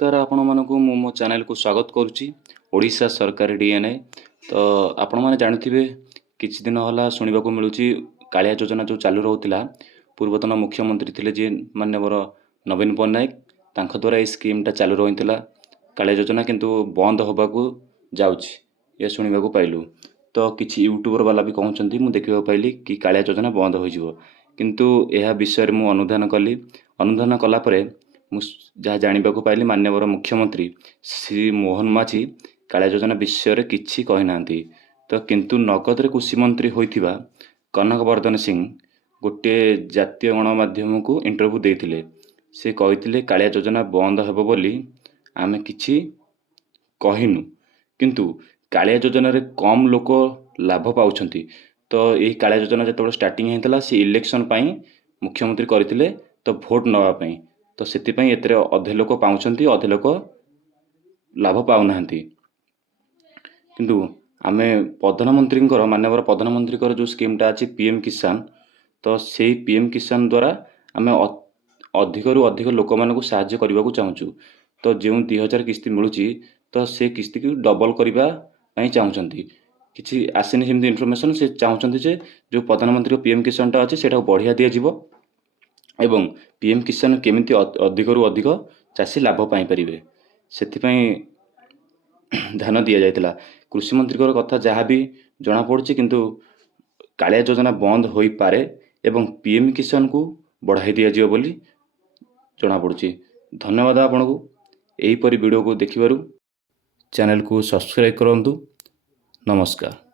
नमस्कार आपण मानक मो चैनल को स्वागत करुच्ची ओडिशा सरकारी डीएनए। तो आपण मैंने जानते किछि दिन होला शुणा मिलूँ कालिया योजना जो चालू रोला पूर्वतन मुख्यमंत्री थे जी मानवर नवीन पट्टनायक तांख द्वारा ये स्कीमटा चालू रही कालिया योजना किंतु बंद होबाकू जाउछि ये शुणा पाइलु। तो किछि यूट्यूबर वाला भी कहते मुझे देखा पाइली कि कालिया योजना बंद हो किंतु यह विषय में अनुधान कली। अनुधान कलापर जहाँ जानवा पाइली माननीय मुख्यमंत्री श्री मोहन माझी कालिया योजना विषय किछि कहीना। तो किंतु नगद कृषि मंत्री होइथिबा कनक वर्धन सिंह गोटे जातीय गणमाध्यम को इंटरव्यू देते से कही कालिया योजना बंद हेब बोली आमे किछि कहिनु किंतु कालिया योजना रे कम लोक लाभ पाउछंती। तो यही कालिया योजना जो स्टार्टिंग होता सी इलेक्शन पाई मुख्यमंत्री करथिले तो भोट नवा पाई तो सेतिपाई एतरे अधे लोक पाउछंती अधे लोक लाभ पाउनाहांती। किंतु आमे प्रधानमंत्री माननीय प्रधानमंत्री जो स्कीमटा अच्छी पीएम किसान तो से पीएम किसान द्वारा आमे अधिक रु अधिक लोक मानक साहाय्य करने को चाहूँ। तो जो 2000 किस्ती मिलूँ तो से किस्ती को डबल करने चाहूँगी किसी आसनी सेमती इनफॉरमेशन से चाहूँगी जे जो प्रधानमंत्री पीएम किसानटा अच्छे से बढ़िया दिज्व एवं पीएम किसान केमिति अधिक रु अधिक चाषी लाभ पाइपर से ध्यान दि जाइथिला। कृषि मंत्री कथा जहाँ भी जना पड़ुछि किंतु कालिया योजना बंद हो पारे एवं पीएम किसान को बढ़ाई दिज्व बोली जना पड़ुछि। धन्यवाद आपन को यहीपरि वीडियो को देखिबारु चैनल को सब्सक्राइब करंतु। नमस्कार।